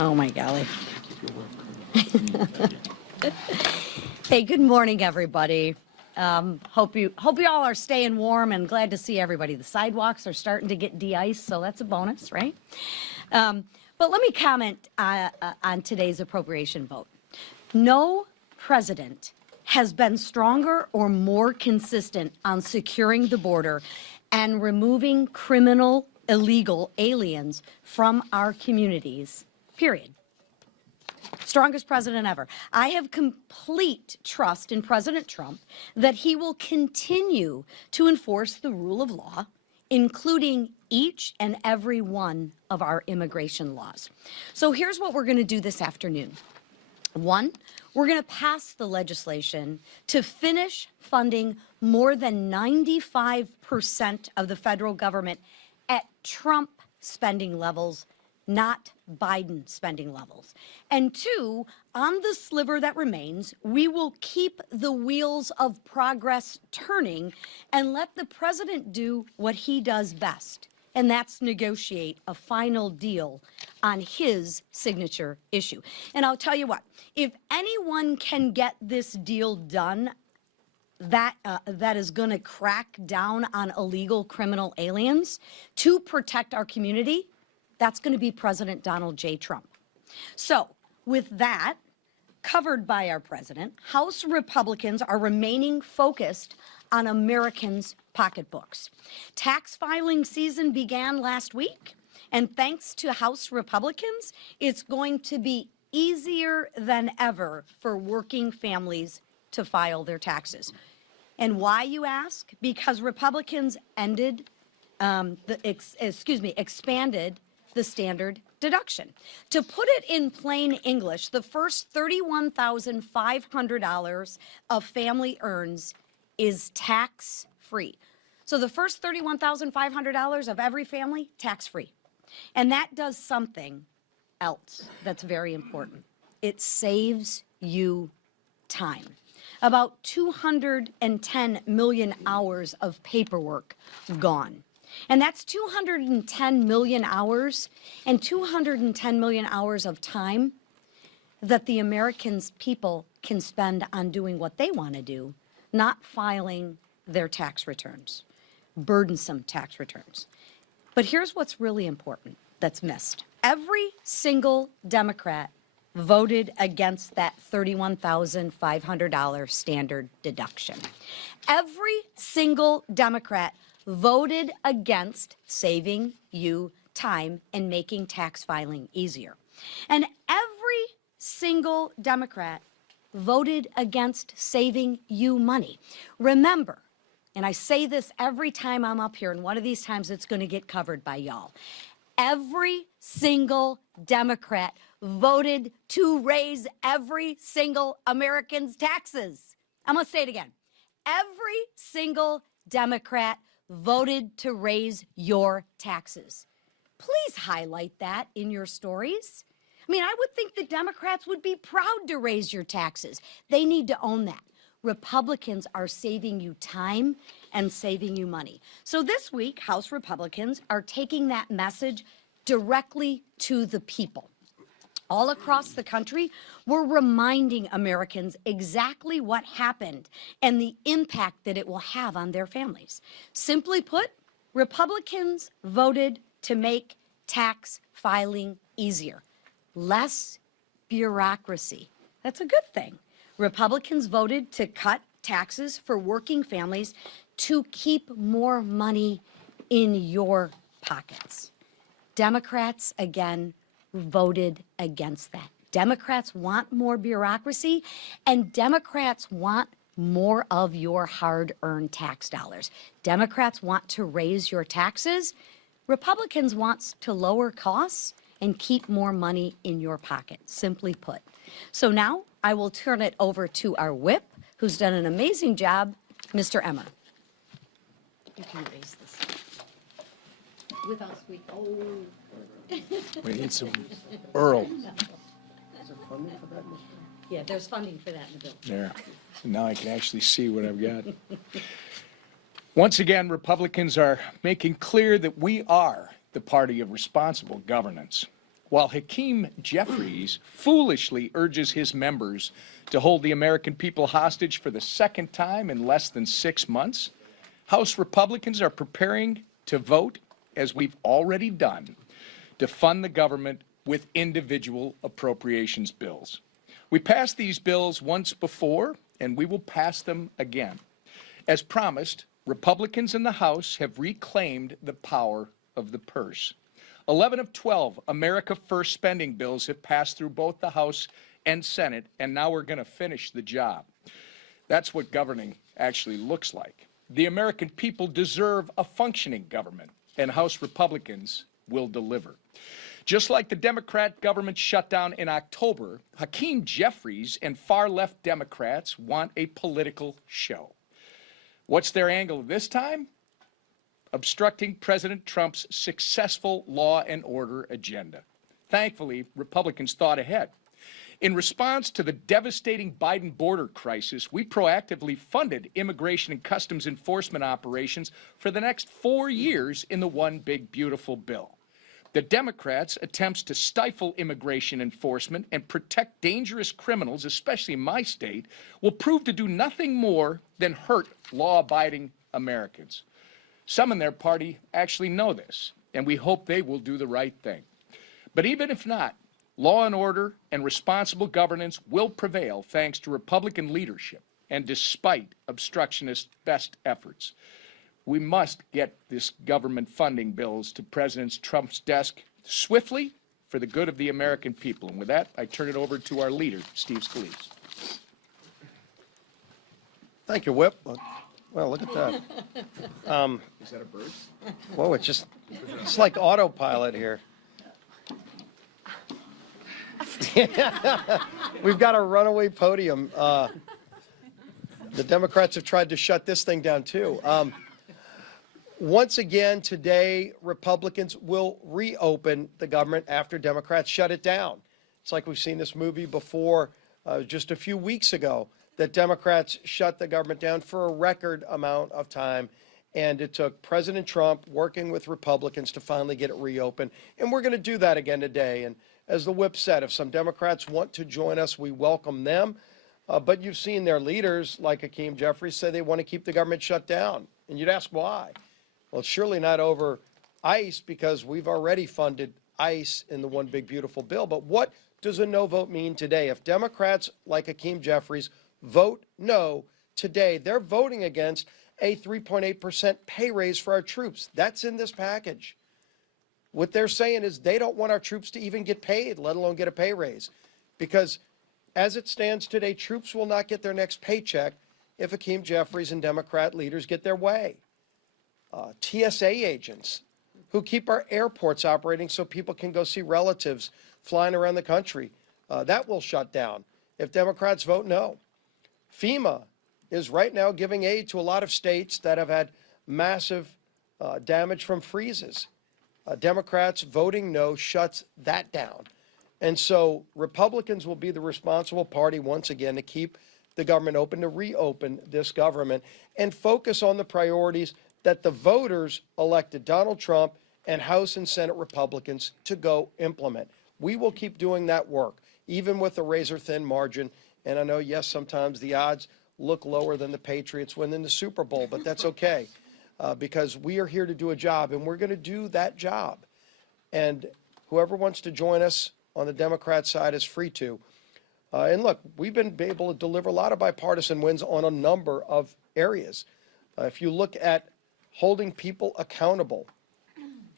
Oh my golly. Hey, good morning, everybody. Hope you all are staying warm and glad to see everybody. The sidewalks are starting to get de-iced, so that's a bonus, right? But let me comment on today's appropriation vote. No president has been stronger or more consistent on securing the border and removing criminal, illegal aliens from our communities, period. Strongest president ever. I have complete trust in President Trump that he will continue to enforce the rule of law, including each and every one of our immigration laws. So here's what we're going to do this afternoon. One, we're going to pass the legislation to finish funding more than 95% of the federal government at Trump spending levels, not Biden spending levels. And two, on the sliver that remains, we will keep the wheels of progress turning and let the president do what he does best, and that's negotiate a final deal on his signature issue. And I'll tell you what, if anyone can get this deal done that is going to crack down on illegal criminal aliens to protect our community, that's going to be President Donald J. Trump. So with that covered by our president, House Republicans are remaining focused on Americans' pocketbooks. Tax filing season began last week, and thanks to House Republicans, it's going to be easier than ever for working families to file their taxes. And why, you ask? Because Republicans expanded the standard deduction. To put it in plain English, the first $31,500 a family earns is tax-free. So the first $31,500 of every family, tax-free. And that does something else that's very important. It saves you time. About 210 million hours of paperwork gone. And that's 210 million hours and 210 million hours of time that the Americans people can spend on doing what they want to do, not filing their tax returns, burdensome tax returns. But here's what's really important that's missed. Every single Democrat voted against that $31,500 standard deduction. Every single Democrat voted against saving you time and making tax filing easier. And every single Democrat voted against saving you money. Remember, and I say this every time I'm up here, and one of these times it's going to get covered by y'all, every single Democrat voted to raise every single American's taxes. I'm going to say it again. Every single Democrat voted to raise your taxes. Please highlight that in your stories. I mean, I would think the Democrats would be proud to raise your taxes. They need to own that. Republicans are saving you time and saving you money. So this week, House Republicans are taking that message directly to the people. All across the country, we're reminding Americans exactly what happened and the impact that it will have on their families. Simply put, Republicans voted to make tax filing easier. Less bureaucracy. That's a good thing. Republicans voted to cut taxes for working families to keep more money in your pockets. Democrats, again, voted against that. Democrats want more bureaucracy, and Democrats want more of your hard-earned tax dollars. Democrats want to raise your taxes. Republicans want to lower costs and keep more money in your pocket, simply put. So now I will turn it over to our whip, who's done an amazing job, Mr. Emmer. You can raise this without squeak. Oh. We need some Earl. Is there funding for that? Yeah, there's funding for that in the bill. There. So now I can actually see what I've got. Once again, Republicans are making clear that we are the party of responsible governance. While Hakeem Jeffries foolishly urges his members to hold the American people hostage for the second time in less than 6 months, House Republicans are preparing to vote, as we've already done, to fund the government with individual appropriations bills. We passed these bills once before, and we will pass them again. As promised, Republicans in the House have reclaimed the power of the purse. 11 of 12 America First spending bills have passed through both the House and Senate, and now we're going to finish the job. That's what governing actually looks like. The American people deserve a functioning government, and House Republicans will deliver. Just like the Democrat government shutdown in October, Hakeem Jeffries and far-left Democrats want a political show. What's their angle this time? Obstructing President Trump's successful law and order agenda. Thankfully, Republicans thought ahead. In response to the devastating Biden border crisis, we proactively funded immigration and customs enforcement operations for the next 4 years in the One Big Beautiful Bill. The Democrats' attempts to stifle immigration enforcement and protect dangerous criminals, especially in my state, will prove to do nothing more than hurt law-abiding Americans. Some in their party actually know this, and we hope they will do the right thing. But even if not, law and order and responsible governance will prevail thanks to Republican leadership and despite obstructionist best efforts. We must get this government funding bills to President Trump's desk swiftly for the good of the American people. And with that, I turn it over to our leader, Steve Scalise. Thank you, Whip. Well, look at that. Is that a bird? Whoa, it's like autopilot here. We've got a runaway podium. The Democrats have tried to shut this thing down, too. Once again, today, Republicans will reopen the government after Democrats shut it down. It's like we've seen this movie before, just a few weeks ago, that Democrats shut the government down for a record amount of time. And it took President Trump working with Republicans to finally get it reopened. And we're going to do that again today. And as the Whip said, if some Democrats want to join us, we welcome them. But you've seen their leaders, like Hakeem Jeffries, say they want to keep the government shut down. And you'd ask why. Well, it's surely not over ICE, because we've already funded ICE in the One Big Beautiful Bill. But what does a no vote mean today? If Democrats like Hakeem Jeffries vote no today, they're voting against a 3.8% pay raise for our troops. That's in this package. What they're saying is they don't want our troops to even get paid, let alone get a pay raise. Because as it stands today, troops will not get their next paycheck if Hakeem Jeffries and Democrat leaders get their way. TSA agents who keep our airports operating so people can go see relatives flying around the country, that will shut down if Democrats vote no. FEMA is right now giving aid to a lot of states that have had massive damage from freezes. Democrats voting no shuts that down. And so Republicans will be the responsible party once again to keep the government open, to reopen this government and focus on the priorities that the voters elected Donald Trump and House and Senate Republicans to go implement. We will keep doing that work, even with a razor-thin margin. And I know, yes, sometimes the odds look lower than the Patriots winning the Super Bowl, but that's okay because we are here to do a job, and we're going to do that job. And whoever wants to join us on the Democrat side is free to. And look, we've been able to deliver a lot of bipartisan wins on a number of areas. If you look at holding people accountable,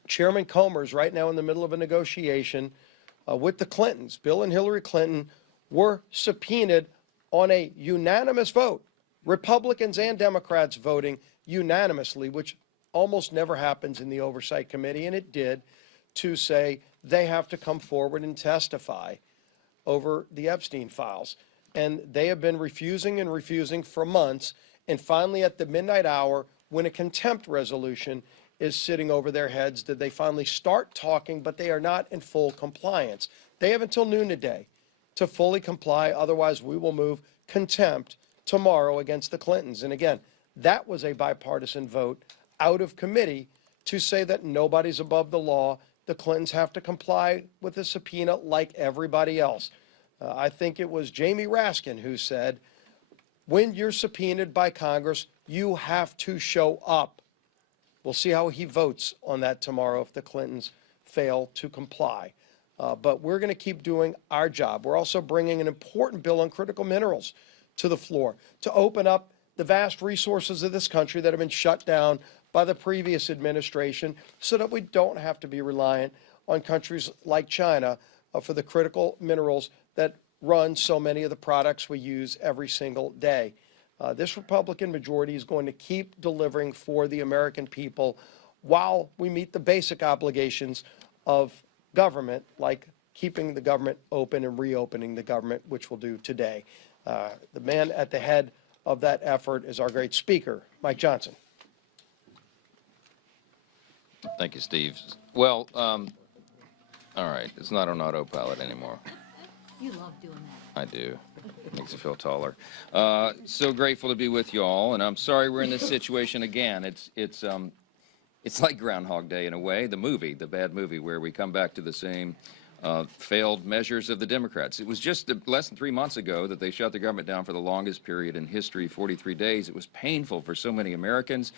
Chairman Comer's right now in the middle of a negotiation with the Clintons. Bill and Hillary Clinton were subpoenaed on a unanimous vote, Republicans and Democrats voting unanimously, which almost never happens in the Oversight Committee, and it did, to say they have to come forward and testify over the Epstein files. And they have been refusing and refusing for months, and finally at the midnight hour, when a contempt resolution is sitting over their heads, did they finally start talking, but they are not in full compliance. They have until noon today to fully comply. Otherwise, we will move contempt tomorrow against the Clintons. And again, that was a bipartisan vote out of committee to say that nobody's above the law, the Clintons have to comply with the subpoena like everybody else. I think it was Jamie Raskin who said, when you're subpoenaed by Congress, you have to show up. We'll see how he votes on that tomorrow if the Clintons fail to comply. But we're going to keep doing our job. We're also bringing an important bill on critical minerals to the floor to open up the vast resources of this country that have been shut down by the previous administration so that we don't have to be reliant on countries like China for the critical minerals that run so many of the products we use every single day. This Republican majority is going to keep delivering for the American people while we meet the basic obligations of government, like keeping the government open and reopening the government, which we'll do today. The man at the head of that effort is our great speaker, Mike Johnson. Thank you, Steve. Well, all right, it's not on autopilot anymore. You love doing that. I do. Makes you feel taller. So grateful to be with you all, and I'm sorry we're in this situation again. It's like Groundhog Day in a way, the bad movie, where we come back to the same failed measures of the Democrats. It was just less than 3 months ago that they shut the government down for the longest period in history, 43 days. It was painful for so many Americans.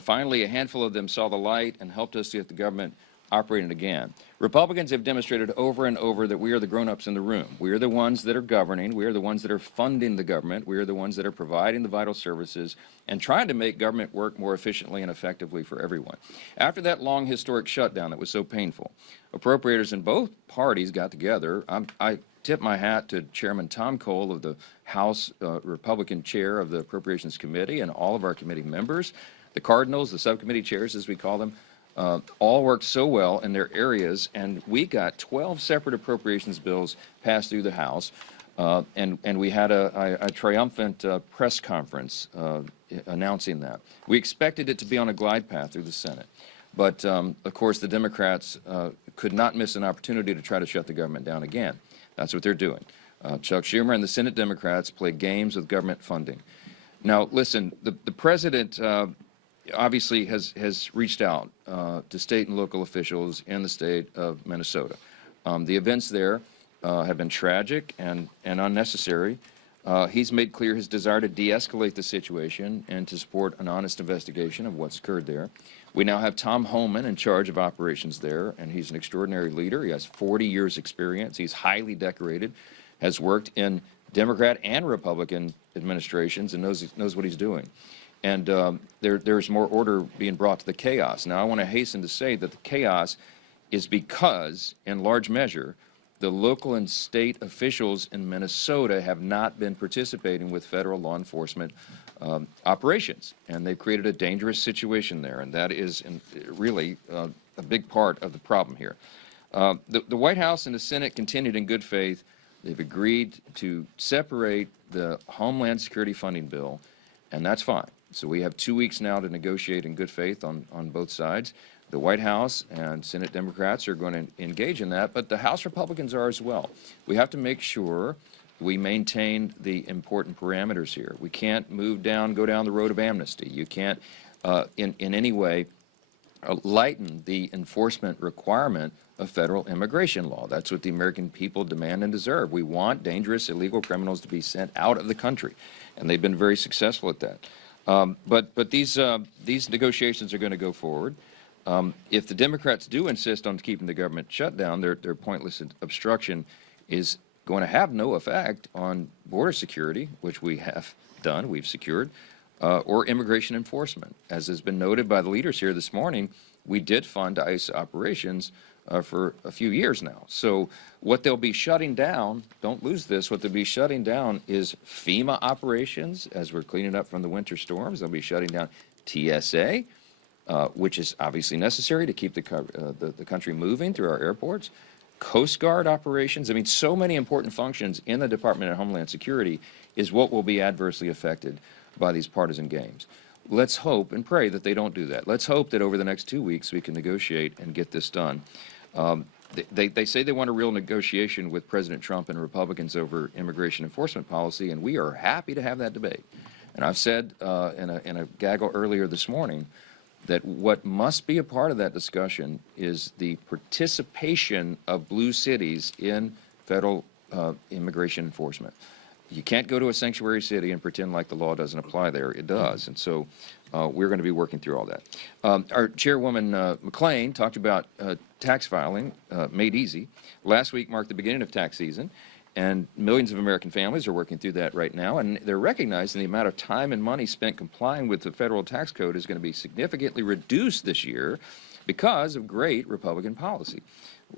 Finally, a handful of them saw the light and helped us to get the government operating again. Republicans have demonstrated over and over that we are the grown-ups in the room. We are the ones that are governing. We are the ones that are funding the government. We are the ones that are providing the vital services and trying to make government work more efficiently and effectively for everyone. After that long historic shutdown that was so painful, appropriators in both parties got together. I tip my hat to Chairman Tom Cole of the House Republican chair of the Appropriations Committee and all of our committee members. The Cardinals, the subcommittee chairs, as we call them, all worked so well in their areas, and we got 12 separate appropriations bills passed through the House, and we had a triumphant press conference announcing that. We expected it to be on a glide path through the Senate, but of course the Democrats could not miss an opportunity to try to shut the government down again. That's what they're doing. Chuck Schumer and the Senate Democrats play games with government funding. Now, listen, the president obviously has reached out to state and local officials in the state of Minnesota. The events there have been tragic and unnecessary. He's made clear his desire to de-escalate the situation and to support an honest investigation of what's occurred there. We now have Tom Homan in charge of operations there, and he's an extraordinary leader. He has 40 years experience. He's highly decorated, has worked in Democrat and Republican administrations, and knows what he's doing. And there's more order being brought to the chaos. Now, I want to hasten to say that the chaos is because, in large measure, the local and state officials in Minnesota have not been participating with federal law enforcement operations. And they've created a dangerous situation there, and that is really a big part of the problem here. The White House and the Senate continued in good faith. They've agreed to separate the Homeland Security funding bill, and that's fine. So we have 2 weeks now to negotiate in good faith on both sides. The White House and Senate Democrats are going to engage in that, but the House Republicans are as well. We have to make sure we maintain the important parameters here. We can't go down the road of amnesty. You can't, in any way, lighten the enforcement requirement of federal immigration law. That's what the American people demand and deserve. We want dangerous, illegal criminals to be sent out of the country, and they've been very successful at that. But these negotiations are going to go forward. If the Democrats do insist on keeping the government shut down, their pointless obstruction is going to have no effect on border security, which we have done, we've secured, or immigration enforcement. As has been noted by the leaders here this morning, we did fund ICE operations for a few years now. So what they'll be shutting down, don't lose this, what they'll be shutting down is FEMA operations as we're cleaning up from the winter storms. They'll be shutting down TSA, which is obviously necessary to keep the country moving through our airports. Coast Guard operations. I mean, so many important functions in the Department of Homeland Security is what will be adversely affected by these partisan games. Let's hope and pray that they don't do that. Let's hope that over the next 2 weeks we can negotiate and get this done. They say they want a real negotiation with President Trump and Republicans over immigration enforcement policy, and we are happy to have that debate. And I've said in a gaggle earlier this morning that what must be a part of that discussion is the participation of blue cities in federal immigration enforcement. You can't go to a sanctuary city and pretend like the law doesn't apply there. It does. And so we're going to be working through all that. Our chairwoman McClain talked about tax filing made easy. Last week marked the beginning of tax season, and millions of American families are working through that right now, and they're recognizing the amount of time and money spent complying with the federal tax code is going to be significantly reduced this year because of great Republican policy.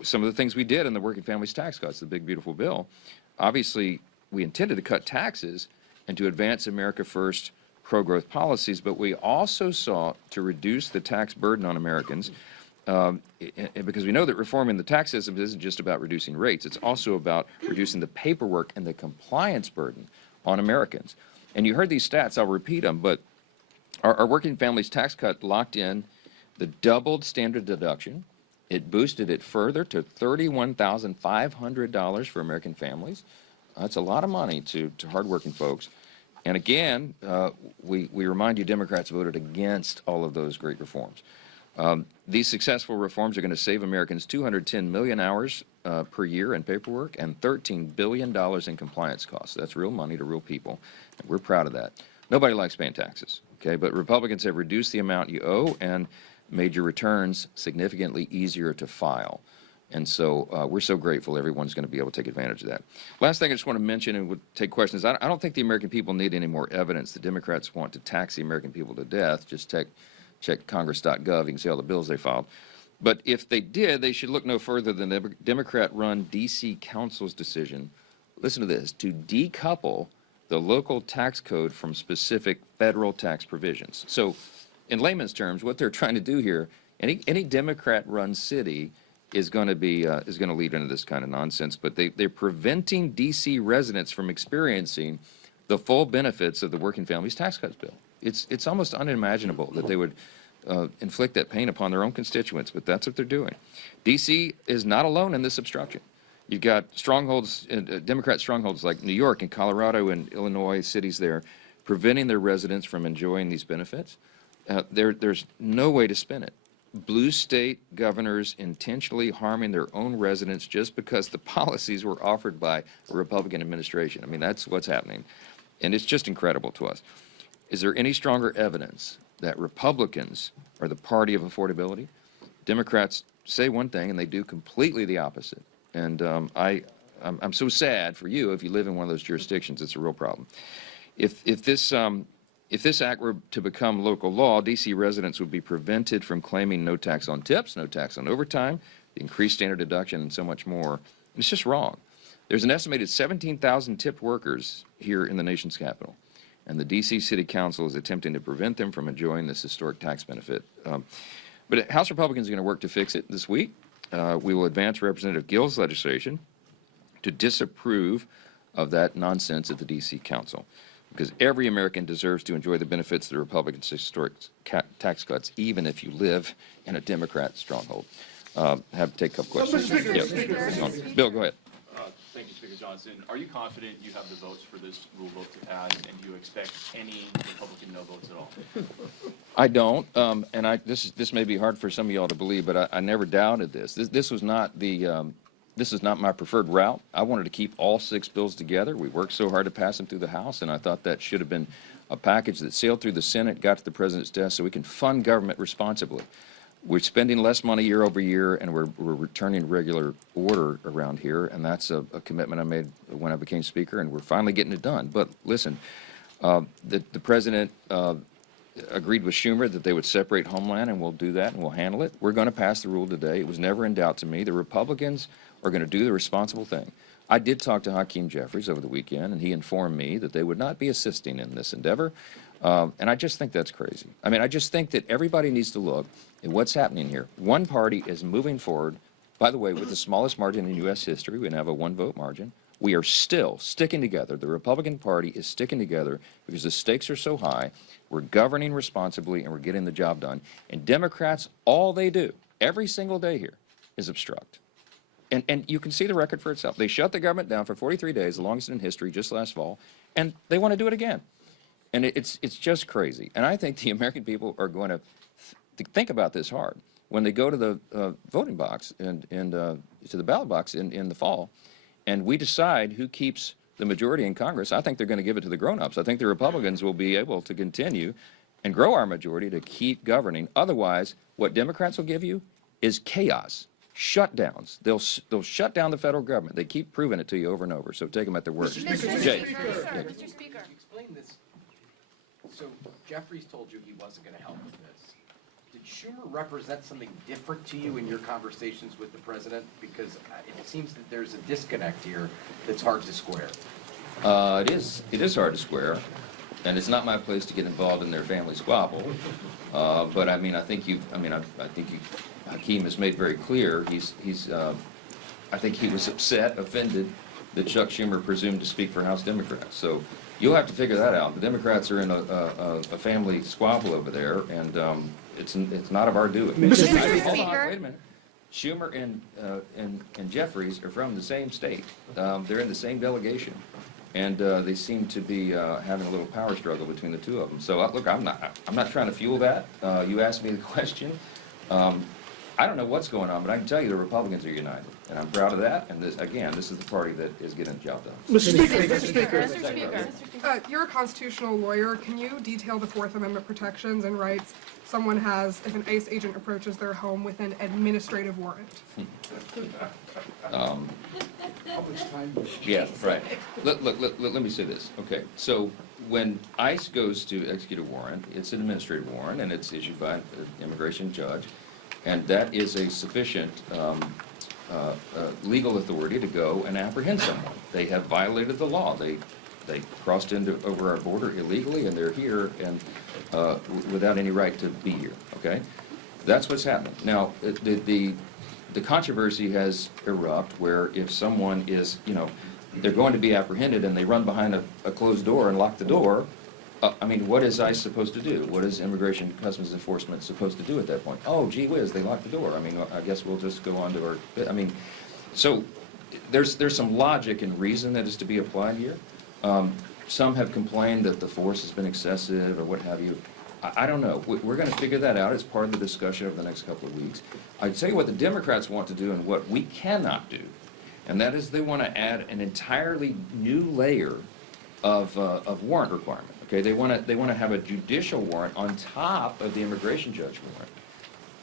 Some of the things we did in the Working Families Tax Cuts, the big, beautiful bill, obviously we intended to cut taxes and to advance America First pro-growth policies, but we also sought to reduce the tax burden on Americans because we know that reforming the tax system isn't just about reducing rates. It's also about reducing the paperwork and the compliance burden on Americans. And you heard these stats, I'll repeat them, but our Working Families Tax Cut locked in the doubled standard deduction. It boosted it further to $31,500 for American families. That's a lot of money to hardworking folks. And again, we remind you Democrats voted against all of those great reforms. These successful reforms are going to save Americans 210 million hours per year in paperwork and $13 billion in compliance costs. That's real money to real people, and we're proud of that. Nobody likes paying taxes, okay? But Republicans have reduced the amount you owe and made your returns significantly easier to file. And so we're so grateful everyone's going to be able to take advantage of that. Last thing I just want to mention, and we'll take questions. I don't think the American people need any more evidence that Democrats want to tax the American people to death. Just check Congress.gov. You can see all the bills they filed. But if they did, they should look no further than the Democrat-run D.C. Council's decision, listen to this, to decouple the local tax code from specific federal tax provisions. So in layman's terms, what they're trying to do here, any Democrat-run city is going to lead into this kind of nonsense, but they're preventing D.C. residents from experiencing the full benefits of the Working Families Tax Cuts bill. It's almost unimaginable that they would inflict that pain upon their own constituents, but that's what they're doing. D.C. is not alone in this obstruction. You've got strongholds, Democrat strongholds like New York and Colorado and Illinois, cities there, preventing their residents from enjoying these benefits. There's no way to spin it. Blue state governors intentionally harming their own residents just because the policies were offered by a Republican administration. I mean, that's what's happening. And it's just incredible to us. Is there any stronger evidence that Republicans are the party of affordability? Democrats say one thing and they do completely the opposite. And I'm so sad for you if you live in one of those jurisdictions. It's a real problem. If this act were to become local law, D.C. residents would be prevented from claiming no tax on tips, no tax on overtime, the increased standard deduction, and so much more. And it's just wrong. There's an estimated 17,000 tipped workers here in the nation's capital, and the D.C. City Council is attempting to prevent them from enjoying this historic tax benefit. But House Republicans are going to work to fix it this week. We will advance Representative Gill's legislation to disapprove of that nonsense at the D.C. Council, because every American deserves to enjoy the benefits of the Republicans' historic tax cuts, even if you live in a Democrat stronghold. Have to take a couple questions. Bill, go ahead. Thank you, Speaker Johnson. Are you confident you have the votes for this rule vote to pass, and do you expect any Republican no votes at all? I don't, and this may be hard for some of y'all to believe, but I never doubted this. This was not this is not my preferred route. I wanted to keep all 6 bills together. We worked so hard to pass them through the House, and I thought that should have been a package that sailed through the Senate, got to the President's desk, so we can fund government responsibly. We're spending less money year over year, and we're returning regular order around here, and that's a commitment I made when I became Speaker, and we're finally getting it done. But listen, the President agreed with Schumer that they would separate Homeland, and we'll do that, and we'll handle it. We're going to pass the rule today. It was never in doubt to me. The Republicans are going to do the responsible thing. I did talk to Hakeem Jeffries over the weekend, and he informed me that they would not be assisting in this endeavor. And I just think that's crazy. I mean, I just think that everybody needs to look at what's happening here. One party is moving forward, by the way, with the smallest margin in U.S. history. We now have a 1-vote margin. We are still sticking together. The Republican Party is sticking together because the stakes are so high. We're governing responsibly, and we're getting the job done. And Democrats, all they do every single day here is obstruct. And you can see the record for itself. They shut the government down for 43 days, the longest in history, just last fall, and they want to do it again. And it's just crazy. And I think the American people are going to think about this hard. When they go to the voting box and to the ballot box in the fall, and we decide who keeps the majority in Congress, I think they're going to give it to the grown-ups. I think the Republicans will be able to continue and grow our majority to keep governing. Otherwise, what Democrats will give you is chaos, shutdowns. They'll shut down the federal government. They keep proving it to you over and over. So take them at their word. Jay. Mr. Speaker. Explain this. So Jeffries told you he wasn't going to help with this. Did Schumer represent something different to you in your conversations with the president? Because it seems that there's a disconnect here that's hard to square. It is hard to square, and it's not my place to get involved in their family squabble. But I mean, I think Hakeem has made very clear. I think he was offended that Chuck Schumer presumed to speak for House Democrats. So you'll have to figure that out. The Democrats are in a family squabble over there, and it's not of our doing. Mr. Hold on, Speaker. wait a minute. Schumer and Jeffries are from the same state. They're in the same delegation, and they seem to be having a little power struggle between the two of them. So look, I'm not trying to fuel that. You asked me the question. I don't know what's going on, but I can tell you the Republicans are united, and I'm proud of that. And this is the party that is getting the job done. Mr. Speaker. You're a constitutional lawyer. Can you detail the Fourth Amendment protections and rights someone has if an ICE agent approaches their home with an administrative warrant? Yeah, right. Let me say this. Okay, so when ICE goes to execute a warrant, it's an administrative warrant, and it's issued by an immigration judge, and that is a sufficient legal authority to go and apprehend someone. They have violated the law. They crossed over our border illegally, and they're here and without any right to be here. Okay, that's what's happening. Now, the controversy has erupted where if someone is, they're going to be apprehended and they run behind a closed door and lock the door. I mean, what is ICE supposed to do? What is Immigration Customs Enforcement supposed to do at that point? Oh, gee whiz, they locked the door. I mean, I guess we'll just go on to our. I mean, so there's some logic and reason that is to be applied here. Some have complained that the force has been excessive or what have you. I don't know. We're going to figure that out as part of the discussion over the next couple of weeks. I tell you what the Democrats want to do and what we cannot do, and that is they want to add an entirely new layer of warrant requirement. Okay, they want to have a judicial warrant on top of the immigration judge warrant,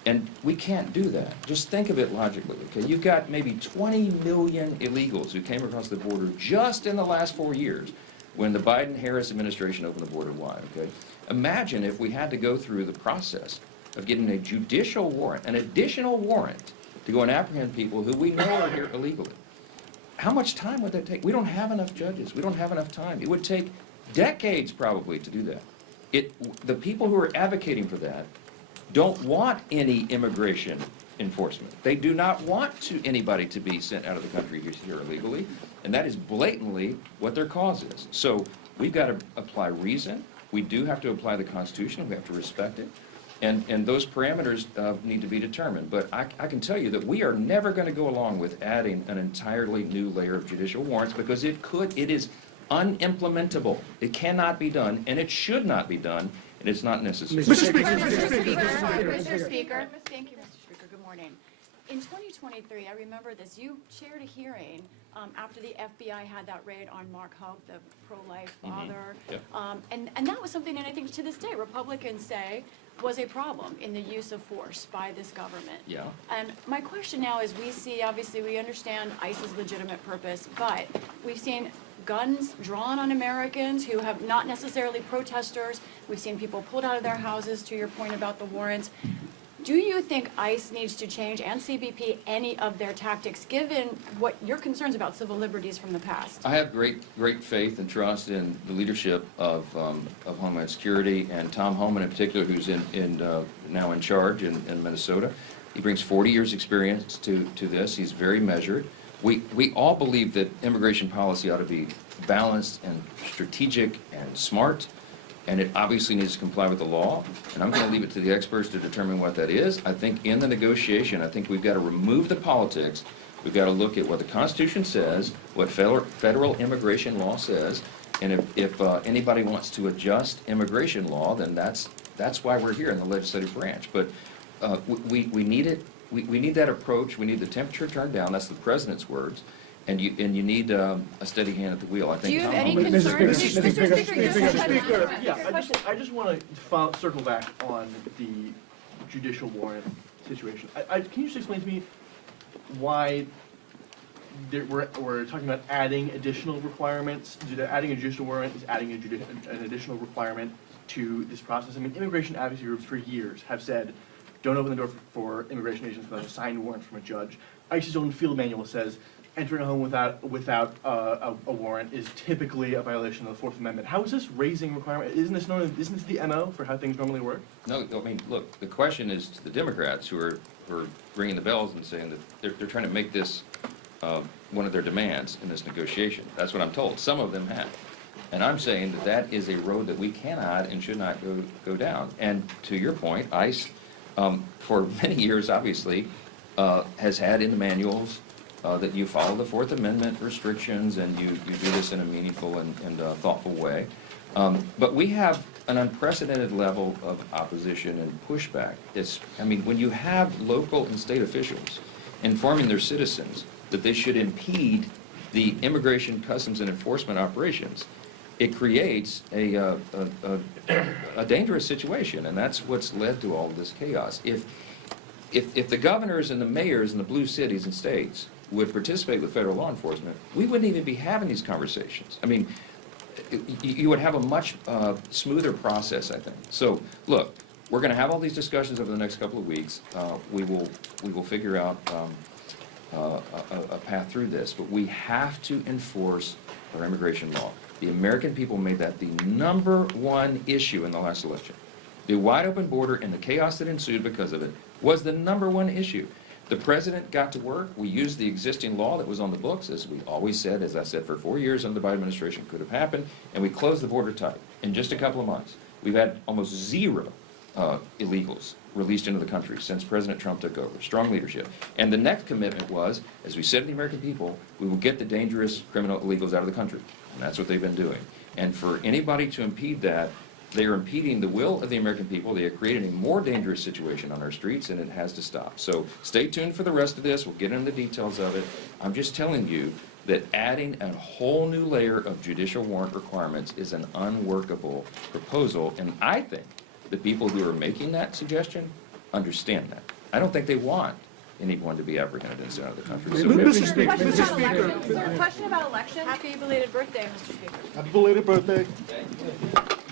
and we can't do that. Just think of it logically. Okay, you've got maybe 20 million illegals who came across the border just in the last 4 years, when the Biden-Harris administration opened the border wide. Okay, imagine if we had to go through the process of getting a judicial warrant, an additional warrant, to go and apprehend people who we know are here illegally. How much time would that take? We don't have enough judges. We don't have enough time. It would take decades probably to do that. The people who are advocating for that don't want any immigration enforcement. They do not want anybody to be sent out of the country who's here illegally, and that is blatantly what their cause is. So we've got to apply reason. We do have to apply the Constitution. We have to respect it. And those parameters need to be determined. But I can tell you that we are never going to go along with adding an entirely new layer of judicial warrants because it is unimplementable. It cannot be done, and it should not be done, and it's not necessary. Mr. Speaker. Mr. Speaker. Thank you, Mr. Speaker. Good morning. In 2023, I remember this, you chaired a hearing after the FBI had that raid on Mark Hub, the pro-life father. Yep. And that was something that I think to this day Republicans say was a problem in the use of force by this government. Yeah. And my question now is obviously we understand ICE's legitimate purpose, but we've seen guns drawn on Americans who have not necessarily protesters. We've seen people pulled out of their houses, to your point about the warrants. Do you think ICE needs to change, and CBP, any of their tactics, given what your concerns about civil liberties from the past? I have great faith and trust in the leadership of Homeland Security and Tom Homan in particular, who's now in charge in Minnesota. He brings 40 years' experience to this. He's very measured. We all believe that immigration policy ought to be balanced and strategic and smart, and it obviously needs to comply with the law. And I'm going to leave it to the experts to determine what that is. I think in the negotiation, I think we've got to remove the politics. We've got to look at what the Constitution says, what federal immigration law says, and if anybody wants to adjust immigration law, then that's That's why we're here in the legislative branch. But we need it. We need that approach. We need the temperature turned down. That's the president's words. And you need a steady hand at the wheel. I think. Do you have Tom any Homan- concerns? Mr. Speaker, Yeah, I just want to circle back on the judicial warrant situation. Can you just explain to me why we're talking about adding additional requirements? Adding a judicial warrant is adding an additional requirement to this process. I mean, immigration advocacy groups for years have said, don't open the door for immigration agents without a signed warrant from a judge. ICE's own field manual says entering a home without a warrant is typically a violation of the Fourth Amendment. How is this raising requirement? Isn't this the MO for how things normally work? No, I mean, look, the question is to the Democrats who are ringing the bells and saying that they're trying to make this one of their demands in this negotiation. That's what I'm told. Some of them have. And I'm saying that is a road that we cannot and should not go down. And to your point, ICE, for many years, obviously, has had in the manuals that you follow the Fourth Amendment restrictions and you do this in a meaningful and thoughtful way. But we have an unprecedented level of opposition and pushback. I mean, when you have local and state officials informing their citizens that they should impede the immigration, customs, and enforcement operations, it creates a dangerous situation, and that's what's led to all of this chaos. If the governors and the mayors in the blue cities and states would participate with federal law enforcement, we wouldn't even be having these conversations. I mean, you would have a much smoother process, I think. So, look, we're going to have all these discussions over the next couple of weeks. We will figure out a path through this, but we have to enforce our immigration law. The American people made that the #1 issue in the last election. The wide open border and the chaos that ensued because of it was the #1 issue. The president got to work. We used the existing law that was on the books, as we always said, as I said, for 4 years under the Biden administration could have happened, and we closed the border tight. In just a couple of months, we've had almost zero illegals released into the country since President Trump took over. Strong leadership. And the next commitment was, as we said to the American people, we will get the dangerous criminal illegals out of the country. And that's what they've been doing. And for anybody to impede that, they are impeding the will of the American people. They are creating a more dangerous situation on our streets, and it has to stop. So stay tuned for the rest of this. We'll get into the details of it. I'm just telling you that adding a whole new layer of judicial warrant requirements is an unworkable proposal, and I think the people who are making that suggestion understand that. I don't think they want anyone to be apprehended and sent out of the country. So Mr. Speaker, Mr. Speaker. Question about elections. Happy belated birthday, Mr. Speaker. Happy belated birthday.